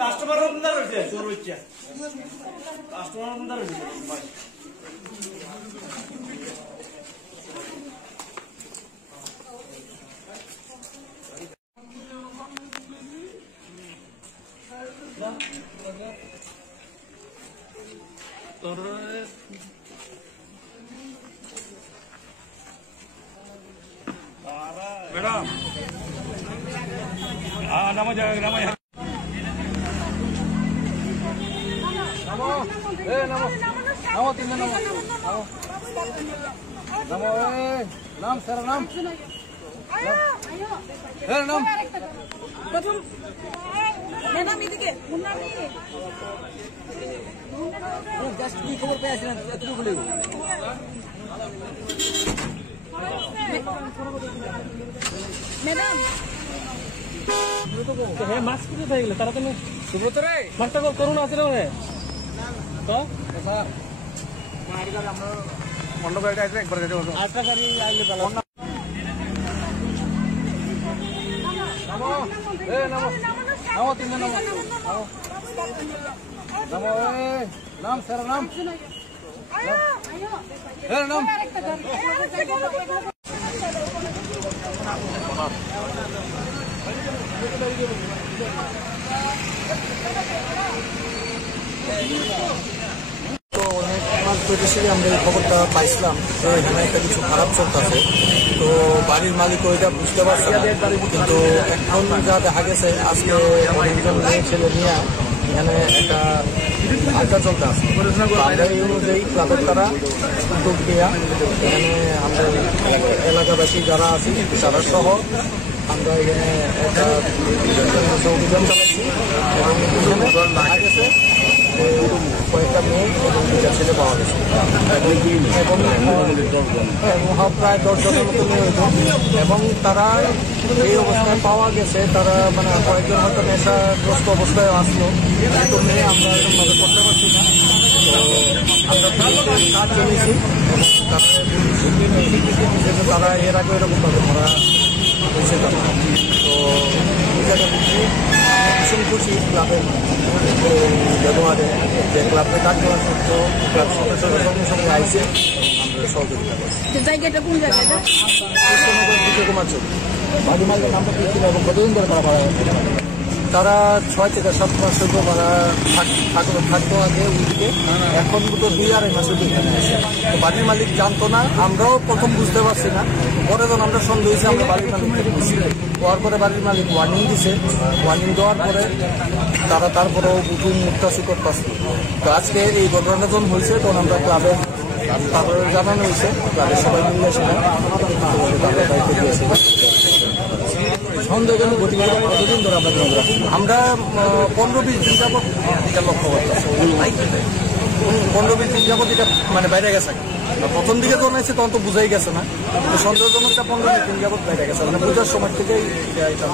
Customer আপনার রয়েছে চোর হচ্ছে কাস্টমার আপনার রয়েছে তোর ম্যাডাম নামা যাবে নামা নামো তিন নামো নামো নাম স্যার নাম নাম প্রথম ম্যাডাম এদিকে জাস্ট কি খবর পেয়েছিলেন এতটুকু বলে ম্যাডাম হ্যাঁ মাস্ক কিনে পেয়ে গেলে তারা তো সুব্রত রে মাস্কটা করুন আছে রে তো স্যার আমরা মন্ডপ একটা আছে একবার যেতে হবে আজকে গাড়ি আসলে ভালো নামো নামো নামো তিন নামো নামো নাম স্যার নাম নাম তো অনেক মাস ধরে আমরা এই খবরটা পাইছিলাম তো এখানে একটা কিছু খারাপ চলতেছে তো বাড়ির মালিক ওইটা বুঝতে পারছে না কিন্তু এখন যা দেখা গেছে আজকে অনেকজন মেয়ে ছেলে নিয়ে এখানে একটা আড্ডা চলতে আছে আমরা এই অনুযায়ী ক্লাবের তারা উদ্যোগ দেওয়া এখানে আমরা এলাকাবাসী যারা আছি তারা সহ আমরা এখানে একটা অভিযান চালাচ্ছি এবং দেখা গেছে কয়েকটা মেয়ে এবং দুটা ছেলে পাওয়া গেছে এবং প্রায় 10 জনের মতো মেয়ে হইত এবং তারা এই অবস্থায় পাওয়া গেছে তারা মানে কয়েকজন হয়তো নেশাগ্রস্ত অবস্থায় আসলো কিন্তু মেয়ে আমরা এরকমভাবে করতে পারছি না তো আমরা কাজ চলেছি তারা এর আগে এরকমভাবে ধরা হয়েছে তারা তো জায়গা বুঝছি ভীষণ খুশি ক্লাবের ব্যবহারে যে ক্লাবের কার্যকলাপ সত্য ক্লাব সদস্যরা সঙ্গে সঙ্গে আইসে আমরা সহযোগিতা করছি। জায়গাটা কোন জায়গাটা? কুমার চৌক বাড়ি মালিকের নামটা কি ছিল এবং কতদিন ধরে ভাড়া হয়েছে? তারা 6 থেকে 7 মাস হয়তো ভাড়া থাকতো আগে ওইদিকে এখন তো 2-2.5 মাসের এখানে আসে তো বাড়ির মালিক জানতো না আমরাও প্রথম বুঝতে পারছি না পরে যখন আমরা সন্দেহ হয়েছি আমরা বাড়ির মালিককে বুঝছি হওয়ার পরে বাড়ির মালিক ওয়ার্নিং দিছে ওয়ার্নিং দেওয়ার পরে তারা তারপরেও বুঝুন মুক্তাসি করতেছে তো আজকে এই ঘটনাটা যখন হয়েছে তখন আমরা ক্লাবের তারপরে জানানো হয়েছে ক্লাবের সবাই মিলে এসে দায়িত্ব দিয়েছে সন্দেহজনক গতিবিধি কতদিন ধরে আমরা 15-20 দিন যাবত এটা লক্ষ্য করতেছি 15-20 দিন যাবত এটা মানে বাইরে গেছে প্রথম দিকে যখন আছে তখন তো বুঝাই গেছে না সন্দেহজনকটা 15-20 দিন যাবত বাইরে গেছে মানে পূজার সময় থেকেই এটা